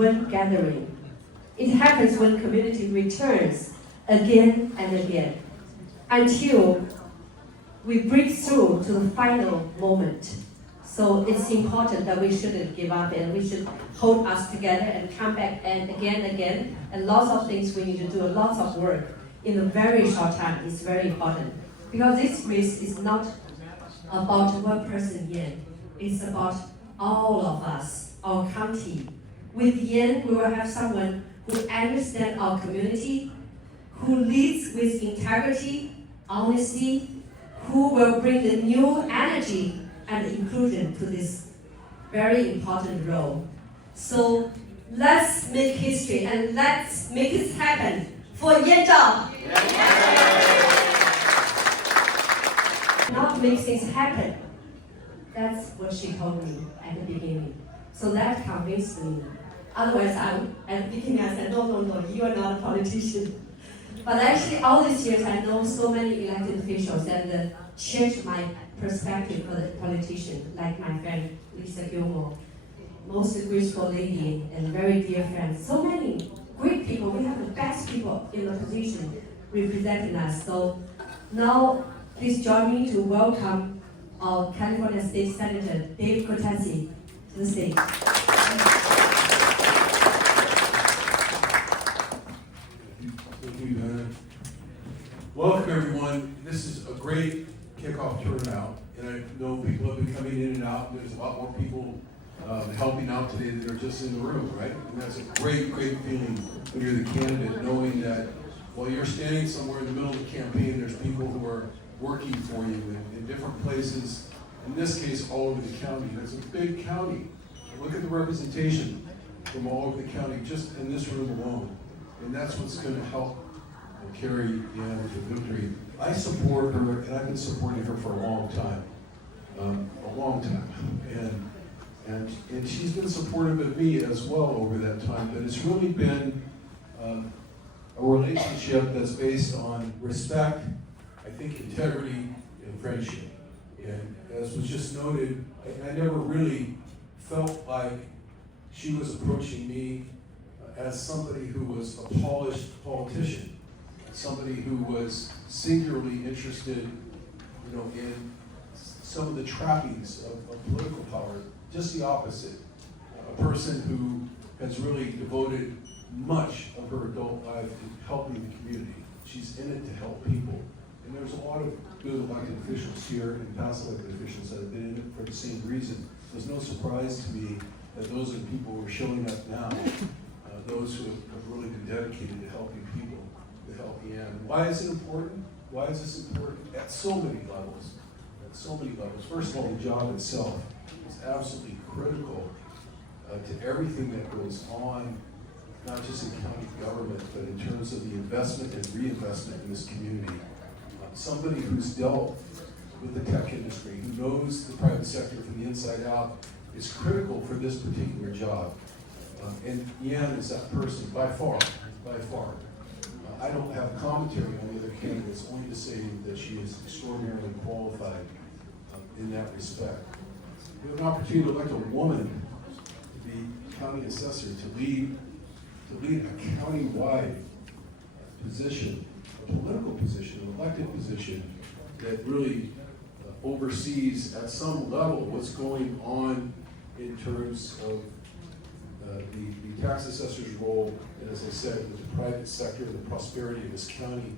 one gathering. It happens when community returns again and again, until we break through to the final moment. So it's important that we shouldn't give up, and we should hold us together and come back and again, and lots of things we need to do, lots of work in a very short time is very important. Because this race is not about one person Yan, it's about all of us, our county. With Yan, we will have someone who understands our community, who leads with integrity, honesty, who will bring the new energy and inclusion to this very important role. So let's make history and let's make this happen for Yan Zhao. Not make things happen. That's what she told me at the beginning. So that convinced me. Otherwise, at the beginning I said, no, you are not a politician. But actually, all these years I know so many elected officials and changed my perspective for the politician, like my friend Lisa Gilmore, most graceful lady and very dear friend. So many great people. We have the best people in the position representing us. So now, please join me to welcome our California State Senator David Cortese to the stage. Thank you, Anna. Welcome, everyone. This is a great kickoff turnout, and I know people have been coming in and out. There's a lot more people helping out today that are just in the room, right? And that's a great, great feeling when you're the candidate, knowing that while you're standing somewhere in the middle of the campaign, there's people who are working for you in different places, in this case, all over the county. And it's a big county. Look at the representation from all over the county, just in this room alone. And that's what's going to help carry Yan to victory. I support her, and I've been supporting her for a long time. And she's been supportive of me as well over that time. But it's really been a relationship that's based on respect, I think integrity, and friendship. And as was just noted, I never really felt like she was approaching me as somebody who was a polished politician, somebody who was singularly interested, in some of the trappings of political power. Just the opposite. A person who has really devoted much of her adult life to helping the community. She's in it to help people. And there's a lot of good elected officials here and past elected officials that have been in it for the same reason. There's no surprise to me that those are the people who are showing up now, those who have really been dedicated to helping people, to help Yan. Why is it important? Why is this important? At so many levels. At so many levels. First of all, the job itself is absolutely critical to everything that goes on, not just in county government, but in terms of the investment and reinvestment in this community. Somebody who's dealt with the tech industry, who knows the private sector from the inside out, is critical for this particular job. And Yan is that person by far, by far. I don't have commentary on the other candidates, only to say that she is extraordinarily qualified in that respect. We have an opportunity to elect a woman to be county assessor, to lead a county-wide position, a political position, an elected position that really oversees at some level what's going on in terms of the tax assessor's role, and as I said, with the private sector and the prosperity of this county,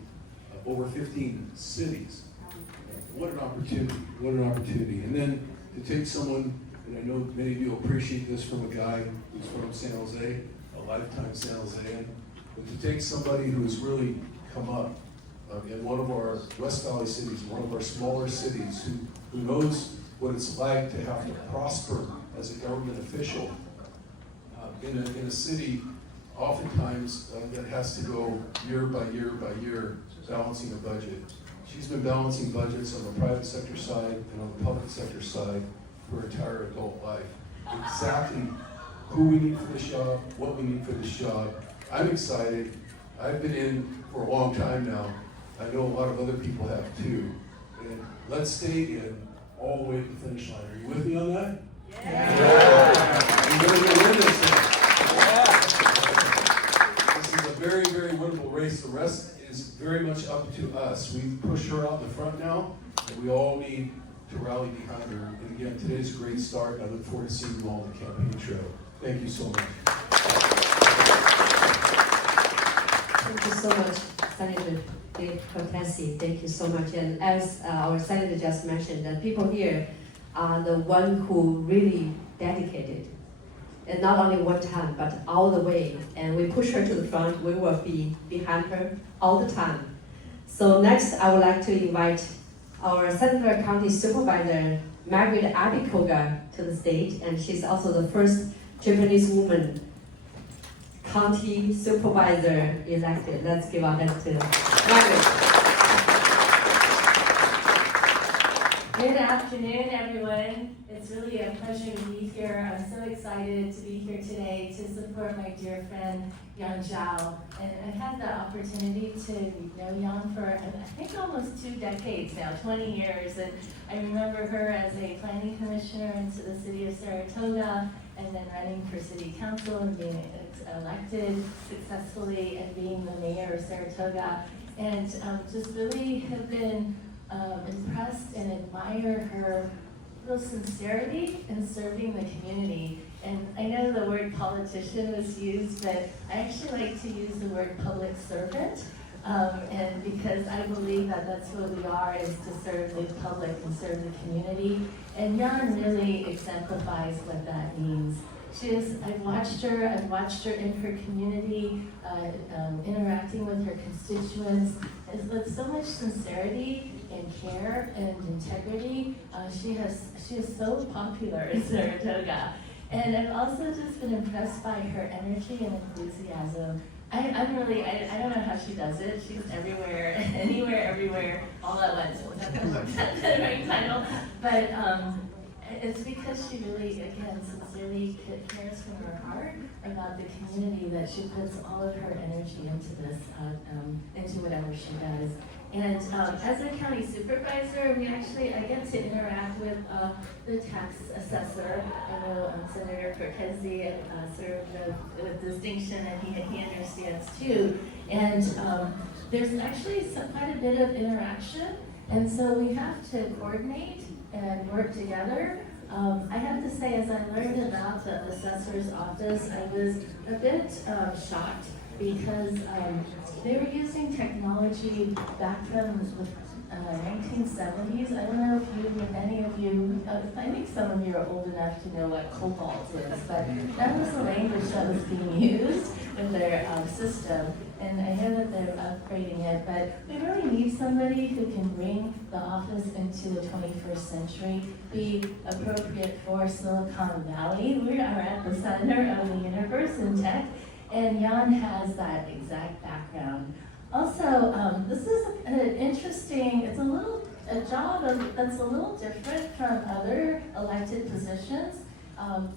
over 15 cities. What an opportunity, what an opportunity. And then to take someone, and I know many of you appreciate this from a guy who's from San Jose, a lifetime San Josean, but to take somebody who's really come up in one of our West Valley cities, one of our smaller cities, who knows what it's like to have to prosper as a government official in a city, oftentimes that has to go year by year by year, balancing a budget. She's been balancing budgets on the private sector side and on the public sector side for her entire adult life. Exactly who we need for this job, what we need for this job. I'm excited. I've been in for a long time now. I know a lot of other people have too. And let's stay in all the way to the finish line. Are you with me on that? Yeah. You're going to win this thing. Yeah. race. The rest is very much up to us. We've pushed her out in the front now, and we all need to rally behind her. And again, today's a great start. I look forward to seeing you all on the campaign trail. Thank you so much. Thank you so much, Senator Dave Cortese. Thank you so much. And as our senator just mentioned, the people here are the one who really dedicated, and not only one time, but all the way. And we push her to the front. We will be behind her all the time. So next, I would like to invite our Santa Clara County Supervisor, Margaret Abikoga, to the stage. And she's also the first Japanese woman county supervisor elected. Let's give our hands to Margaret. Good afternoon, everyone. It's really a pleasure to be here. I'm so excited to be here today to support my dear friend, Yan Zhao. And I've had the opportunity to know Yan for, I think, almost 2 decades now, 20 years. And I remember her as a planning commissioner into the city of Saratoga, and then running for city council and being elected successfully and being the mayor of Saratoga. And just really have been impressed and admire her real sincerity in serving the community. And I know the word politician was used, but I actually like to use the word public servant. And because I believe that that's what we are, is to serve the public and serve the community. And Yan really exemplifies what that means. I've watched her in her community, interacting with her constituents, with so much sincerity and care and integrity. She is so popular in Saratoga. And I've also just been impressed by her energy and enthusiasm. I don't know how she does it. She's everywhere, anywhere, everywhere, all at once. Is that the right title? But it's because she really, again, sincerely cares from her heart about the community, that she puts all of her energy into this, into whatever she does. And as a county supervisor, I get to interact with the tax assessor. I know Senator Cortese served with distinction, and he understands too. And there's actually quite a bit of interaction, and so we have to coordinate and work together. I have to say, as I learned about the assessor's office, I was a bit shocked, because they were using technology back from the 1970s. I don't know if any of you, I think some of you are old enough to know what cobalt is, but that was the language that was being used in their system. And I hear that they're upgrading it, but we really need somebody who can bring the office into the 21st century, be appropriate for Silicon Valley. We are at the center of the universe in tech, and Yan has that exact background. Also, this is an interesting, it's a job that's a little different from other elected positions.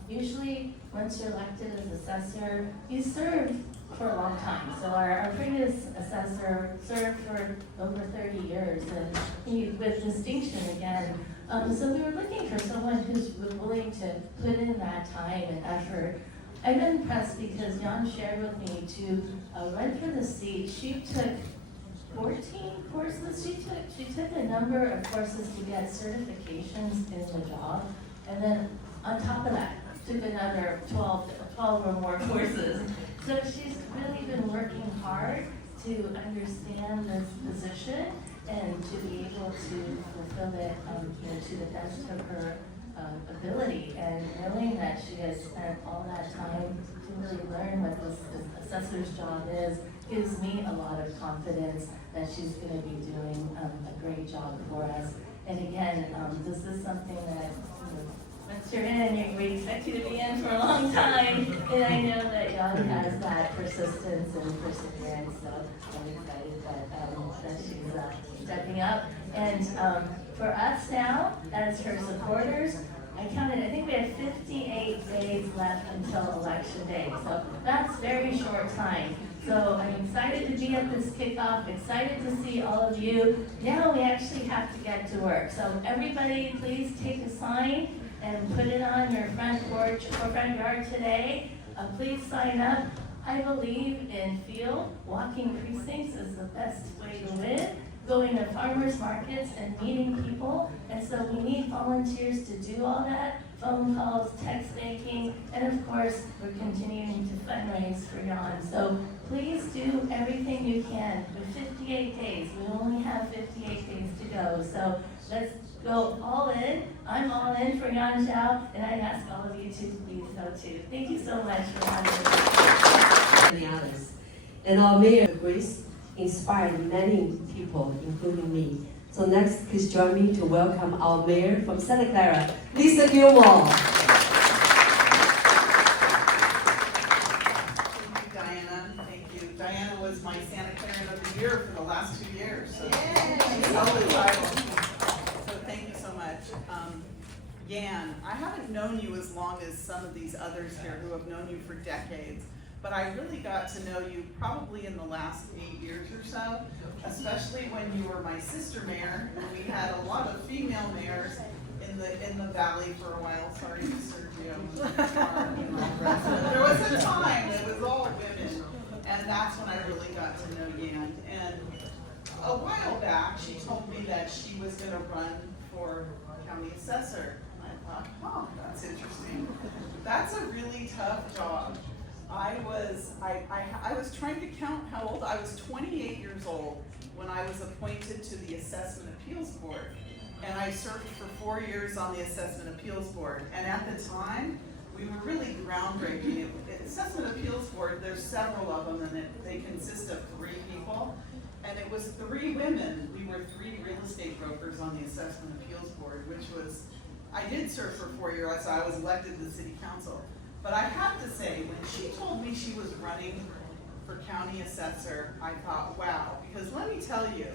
Usually, once you're elected as assessor, you serve for a long time. So our previous assessor served for over 30 years, and he, with distinction again. So we were looking for someone who's willing to put in that time and effort. I've been impressed because Yan shared with me to run for the seat. She took 14 courses. She took a number of courses to get certifications in the job, and then on top of that, took another 12 or more courses. So she's really been working hard to understand this position and to be able to fulfill it to the best of her ability. And knowing that she has spent all that time to really learn what this assessor's job is, gives me a lot of confidence that she's going to be doing a great job for us. And again, this is something that once you're in, we expect you to be in for a long time. And I know that Yan has that persistence and perseverance, so I'm excited that she's stepping up. And for us now, as her supporters, I think we have 58 days left until election day. So that's very short time. So I'm excited to be at this kickoff, excited to see all of you. Now we actually have to get to work. So everybody, please take a sign and put it on your front porch or front yard today. Please sign up. I believe and feel walking precincts is the best way to live, going to farmers markets and meeting people. And so we need volunteers to do all that, phone calls, text making, and of course, we're continuing to fundraise for Yan. So please do everything you can. With 58 days, we only have 58 days to go. So let's go all in. I'm all in for Yan Zhao, and I ask all of you to please so too. Thank you so much for having me. And the others. And our mayor, Grace, inspired many people, including me. So next, please join me to welcome our mayor from Santa Clara, Lisa Gilmore. Thank you, Diana. Thank you. Diana was my Santa Clara of the Year for the last 2 years. So she's always vital. So thank you so much. Yan, I haven't known you as long as some of these others here who have known you for decades, but I really got to know you probably in the last 8 years or so, especially when you were my sister mayor, and we had a lot of female mayors in the valley for a while. Sorry, Sergio. There was a time that was all women, and that's when I really got to know Yan. And a while back, she told me that she was going to run for county assessor. And I thought, oh, that's interesting. That's a really tough job. I was trying to count how old. I was 28 years old when I was appointed to the Assessment Appeals Board. And I served for 4 years on the Assessment Appeals Board. And at the time, we were really groundbreaking. Assessment Appeals Board, there's several of them, and they consist of 3 people. And it was 3 women. We were 3 real estate brokers on the Assessment Appeals Board, which was, I did serve for 4 years, so I was elected to the city council. But I have to say, when she told me she was running for county assessor, I thought, wow, because let me tell you,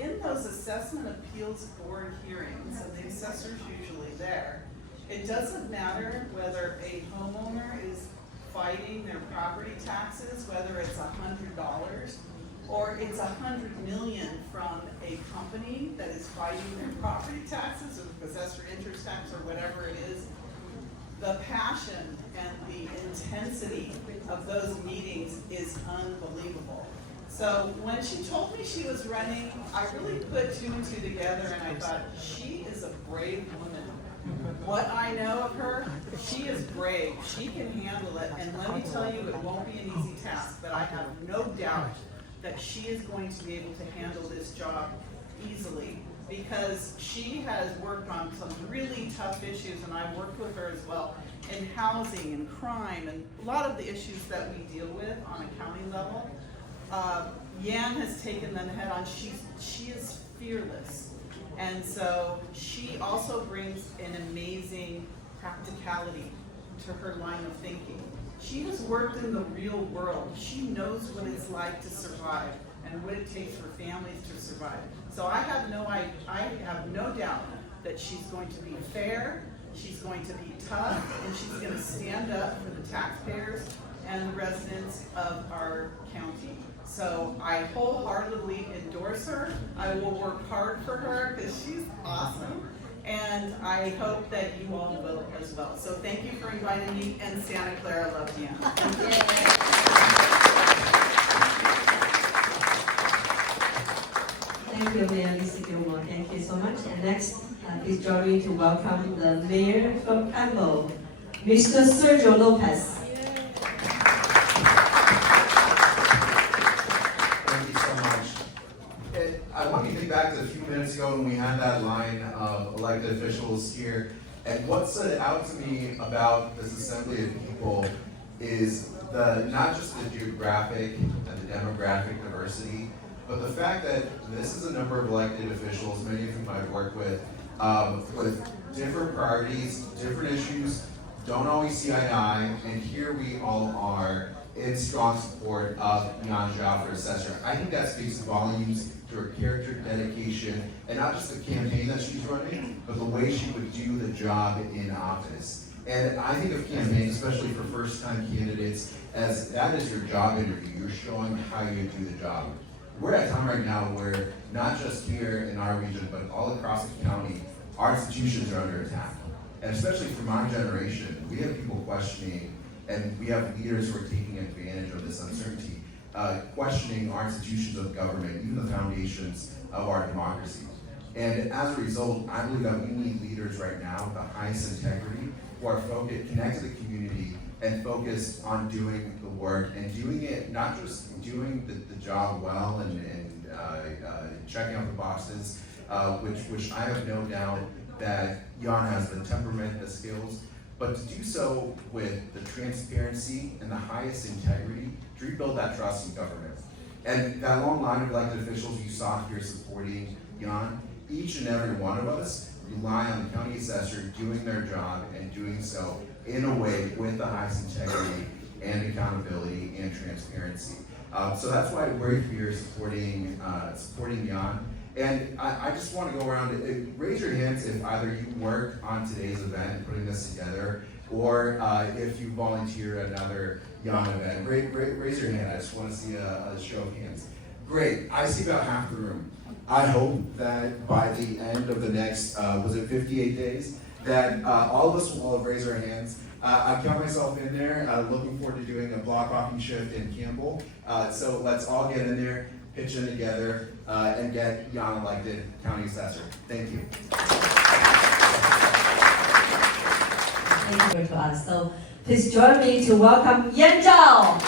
in those assessment appeals board hearings, and the assessor's usually there, it doesn't matter whether a homeowner is fighting their property taxes, whether it's $100 or it's $100 million from a company that is fighting their property taxes or possessor interest tax or whatever it is. The passion and the intensity of those meetings is unbelievable. So when she told me she was running, I really put 2 and 2 together, and I thought, she is a brave woman. What I know of her, she is brave. She can handle it, and let me tell you, it won't be an easy task, but I have no doubt that she is going to be able to handle this job easily, because she has worked on some really tough issues, and I've worked with her as well, in housing and crime and a lot of the issues that we deal with on a county level. Yan has taken them head on. She is fearless, and so she also brings an amazing practicality to her line of thinking. She has worked in the real world. She knows what it's like to survive and what it takes for families to survive. So I have no doubt that she's going to be fair, she's going to be tough, and she's going to stand up for the taxpayers and the residents of our county. So I wholeheartedly endorse her. I will work hard for her because she's awesome. And I hope that you all will as well. So thank you for inviting me, and Santa Clara loves you. Thank you, Mayor Lisa Gilmore. Thank you so much. And next, please join me to welcome the mayor from Campbell, Mr. Sergio Lopez. Thank you so much. I want you to think back to a few minutes ago when we had that line of elected officials here, and what stood out to me about this assembly of people is not just the geographic and the demographic diversity, but the fact that this is a number of elected officials, many of whom I've worked with different priorities, different issues, don't always see eye to eye, and here we all are in strong support of Yan Zhao for assessor. I think that speaks volumes to her character, dedication, and not just the campaign that she's running, but the way she would do the job in office. And I think of campaigns, especially for first-time candidates, as that is your job interview. You're showing how you do the job. We're at a time right now where not just here in our region, but all across the county, our institutions are under attack. And especially from our generation, we have people questioning, and we have leaders who are taking advantage this uncertainty, questioning our institutions of government, even the foundations of our democracy. And as a result, I believe that we need leaders right now with the highest integrity who are focused, connected to the community, and focused on doing the work and doing it, not just doing the job well and checking out the boxes, which I have no doubt that Yan has the temperament, the skills, but to do so with the transparency and the highest integrity to rebuild that trust in government. And that long line of elected officials you saw here supporting Yan, each and every one of us rely on the county assessor doing their job and doing so in a way with the highest integrity and accountability and transparency. So that's why we're here supporting Yan. And I just want to go around and raise your hands if either you worked on today's event, putting this together, or if you volunteer at another Yan event. Raise your hand. I just want to see a show of hands. Great. I see about half the room. I hope that by the end of the next, was it 58 days, that all of us will all raise our hands. I count myself in there, looking forward to doing a block hopping shift in Campbell. So let's all get in there, pitch in together, and get Yan elected county assessor. Thank you. Thank you to us. So please join me to welcome Yan Zhao.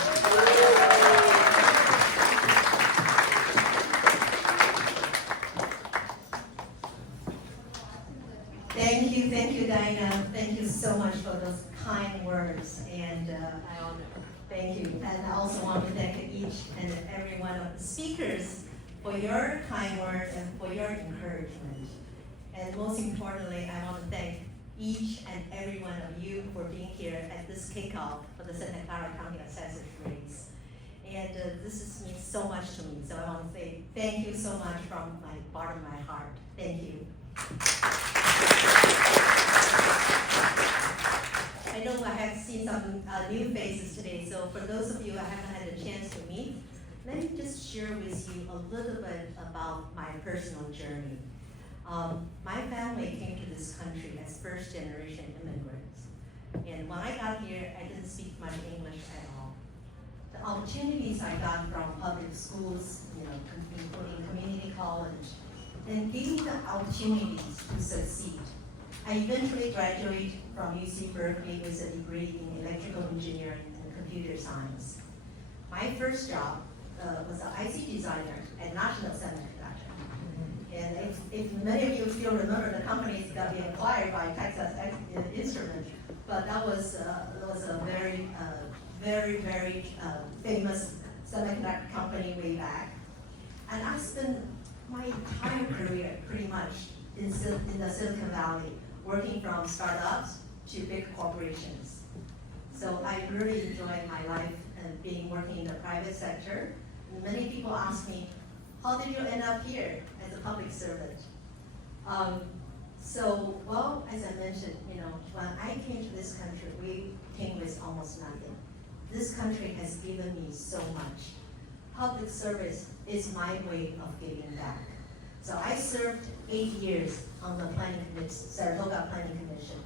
Thank you, Diana. Thank you so much for those kind words, and thank you. And I also want to thank each and every one of the speakers for your kind words and for your encouragement. And most importantly, I want to thank each and every one of you for being here at this kickoff for the Santa Clara County Assessor race. And this means so much to me. So I want to say thank you so much from my bottom of my heart. Thank you. I know I have seen some new faces today, so for those of you I haven't had a chance to meet, let me just share with you a little bit about my personal journey. My family came to this country as first-generation immigrants, and when I got here, I didn't speak much English at all. The opportunities I got from public schools, including community college, and gave me the opportunities to succeed. I eventually graduated from UC Berkeley with a degree in electrical engineering and computer science. My first job was an IC designer at National Semiconductor. And if many of you still remember, the companies got acquired by Texas Instruments, but that was a very, very famous semiconductor company way back. And I spent my entire career pretty much in the Silicon Valley, working from startups to big corporations. So I really enjoyed my life and working in the private sector. And many people ask me, how did you end up here as a public servant? Well, as I mentioned, when I came to this country, we came with almost nothing. This country has given me so much. Public service is my way of giving back. So I served 8 years on the Saratoga Planning Commission,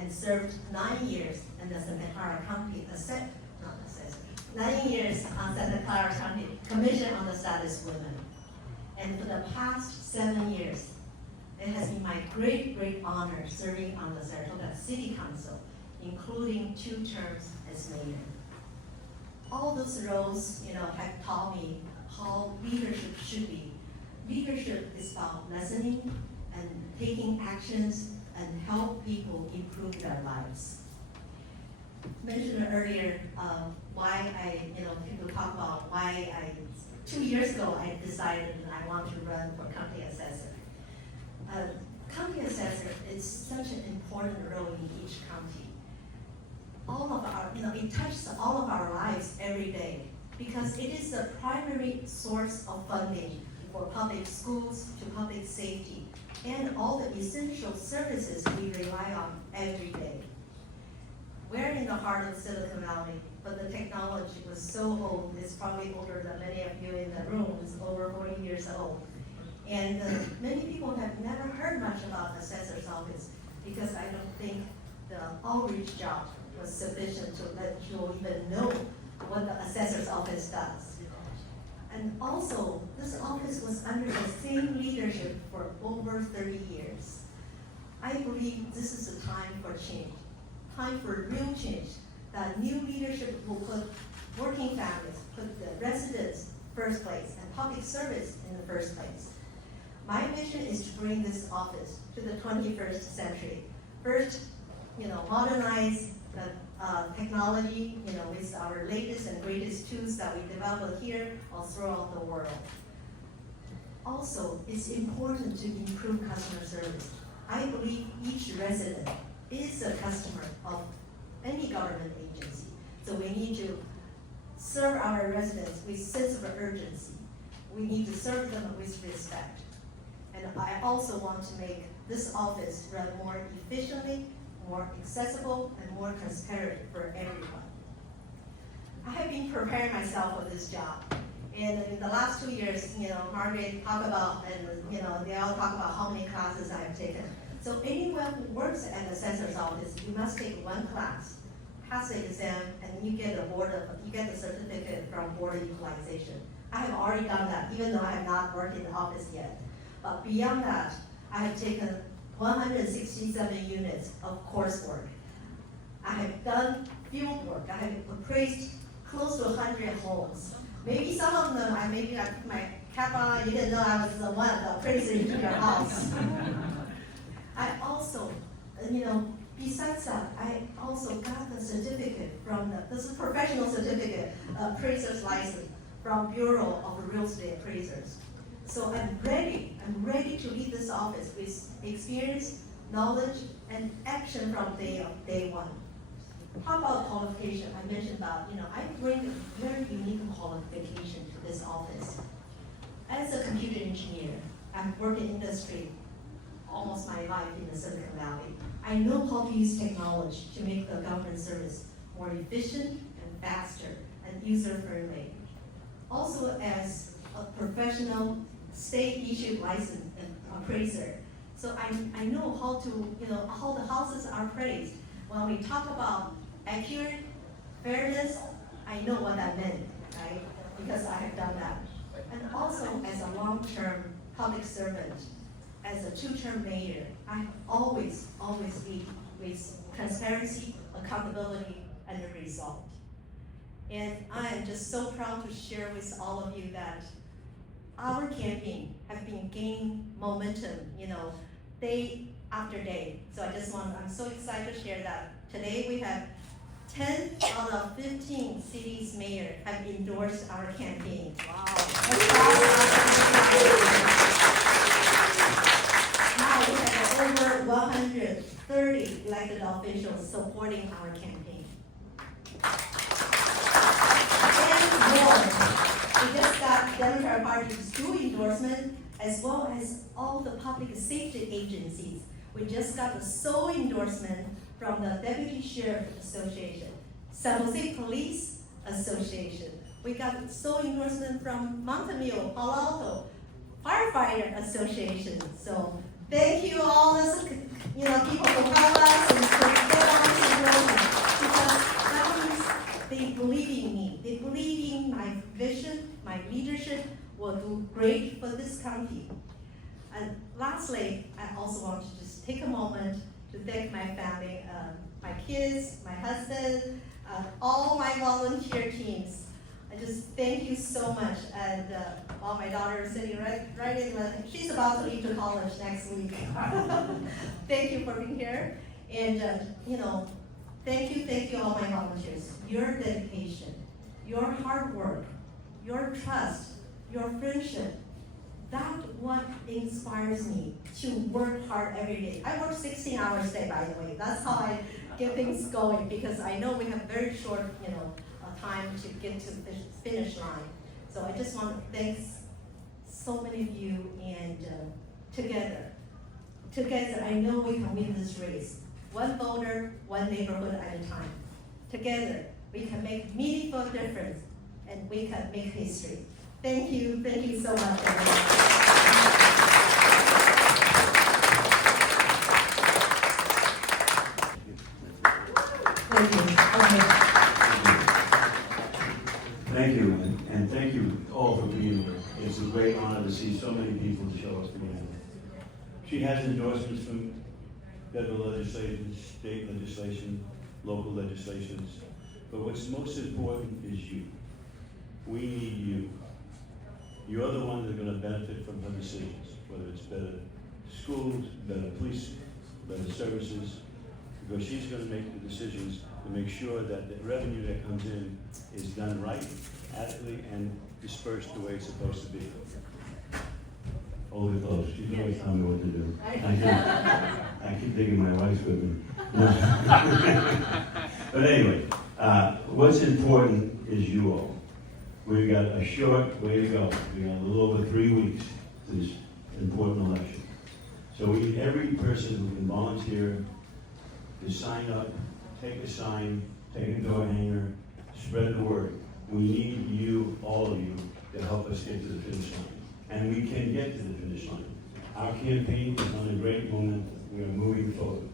and served 9 years in the Santa Clara County Assessor, 9 years on Santa Clara County Commission on the Status of Women. And for the past 7 years, it has been my great honor serving on the Saratoga City Council, including 2 terms as mayor. All those roles, have taught me how leadership should be. Leadership is about listening and taking actions and help people improve their lives. Mentioned earlier why people talk about why 2 years ago I decided that I want to run for county assessor. County assessor is such an important role in each county. All of our, it touches all of our lives every day because it is the primary source of funding for public schools to public safety and all the essential services we rely on every day. We're in the heart of Silicon Valley, but the technology was so old, it's probably older than many of you in the room, it's over 40 years old. And many people have never heard much about assessor's office because I don't think the outreach job was sufficient to let you even know what the assessor assessor's office does. And also, this office was under the same leadership for over 30 years. I believe this is a time for change, time for real change, that new leadership will put working families, put the residents first place, and public service in the first place. My mission is to bring this office to the 21st century. First, modernize the technology, with our latest and greatest tools that we develop here or throughout the world. Also, it's important to improve customer service. I believe each resident is a customer of any government agency. So we need to serve our residents with sense of urgency. We need to serve them with respect. And I also want to make this office run more efficiently, more accessible, and more transparent for everyone. I have been preparing myself for this job. And in the last 2 years, Margaret talked about, and they all talk about how many classes I have taken. So anyone who works at the assessor's office, you must take one class, pass the exam, and you get the certificate from board of equalization. I have already done that, even though I have not worked in the office yet. But beyond that, I have taken 167 units of coursework. I have done field work. I have appraised close to 100 homes. Maybe some of them, I put my cap on, you didn't know I was the one, the appraiser in your house. I also, besides that, I also got the certificate this is a professional certificate, appraiser's license from Bureau of Real Estate Appraisers. So I'm ready to lead this office with experience, knowledge, and action from day one. How about qualification? I mentioned about, I bring a very unique qualification to this office. As a computer engineer, I've worked in industry almost my life in the Silicon Valley. I know how to use technology to make the government service more efficient and faster and user-friendly. Also, as a professional state-issued license appraiser, so I know how to, how the houses are appraised. When we talk about accurate, fairness, I know what that meant, right? Because I have done that. And also, as a long-term public servant, as a two-term mayor, I always lead with transparency, accountability, and the result. And I am just so proud to share with all of you that our campaign have been gaining momentum, day after day. So I'm so excited to share that. Today we have 10 out of 15 cities' mayor have endorsed our campaign. Wow. Now we have over 130 elected officials supporting our campaign. And more, we just got Democratic Party's 2 endorsement, as well as all the public safety agencies. We just got the sole endorsement from the Deputy Sheriff Association, San Jose Police Association. We got sole endorsement from Montemillo, Palo Alto Firefighter Association. So thank you all those people who help us and to get on this endorsement, because that means they believe in me. They believe in my vision, my leadership will do great for this county. And lastly, I also want to just take a moment to thank my family, my kids, my husband, all my volunteer teams. I just thank you so much. And while my daughter is sitting right in she's about to leave to college next week. Thank you for being here. And thank you all my volunteers. Your dedication, your hard work, your trust, your friendship, that's what inspires me to work hard every day. I work 16 hours a day, by the way. That's how I get things going, because I know we have very short, time to get to the finish line. So I just want to thank so many of you, and together, I know we can win this race. One voter, one neighborhood at a time. Together, we can make meaningful difference, and we can make history. Thank you so much, everyone. Thank you. Okay. Thank you, and thank you all for being here. It's a great honor to see so many people show up together. She has endorsements from federal legislation, state legislation, local legislations, but what's most important is you. We need you. You're the ones that are going to benefit from her decisions, whether it's better schools, better police, better services, because she's going to make the decisions to make sure that the revenue that comes in is done right, adequately, and dispersed the way it's supposed to be. Hold it close. She's always telling me what to do. I keep thinking my wife's with me. But anyway, what's important is you all. We've got a short way to go. We got a little over 3 weeks to this important election. So we need every person who can volunteer to sign up, take a sign, take a door hanger, spread the word. We need you, all of you, to help us get to the finish line. And we can get to the finish line. Our campaign is on a great moment. We are moving forward.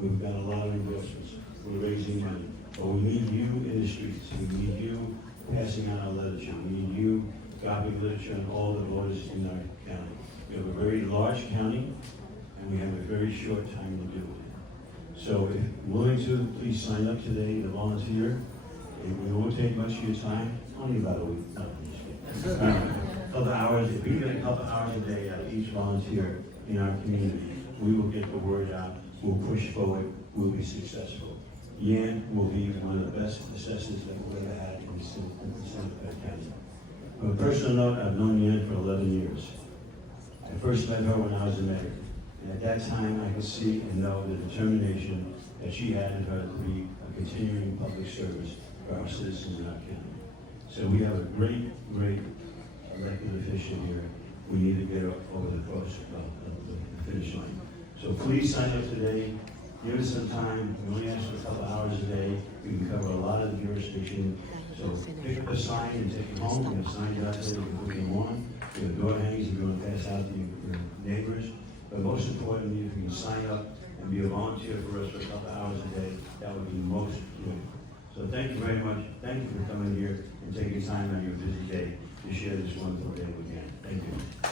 We've got a lot of endorsements. We're raising money. But we need you in the streets. We need you passing out our literature. We need you copying literature on all the voters in our county. We have a very large county, and we have a very short time to do it. So if you're willing to, please sign up today to volunteer. It won't take much of your time, only about a week. No, I'm just kidding. A couple hours, if we get a couple hours a day out of each volunteer in our community, we will get the word out, we'll push forward, we'll be successful. Yan will be one of the best assessors that we've ever had in Santa Clara County. On a personal note, I've known Yan for 11 years. I first met her when I was a mayor. And at that time, I could see and know the determination that she had in her to be a continuing public service for our citizens in our county. So we have a great, great elected official here. We need to get her over the finish line. So please sign up today. Give us some time. We only ask for a couple hours a day. We can cover a lot of the jurisdiction. So pick up a sign and take it home. We have signs out there. You can put them on. We have door hangers if you want to pass out to your neighbors. But most importantly, if you can sign up and be a volunteer for us for a couple hours a day, that would be most good. So thank you very much. Thank you for coming here and taking time on your busy day to share this wonderful day with you. Thank you.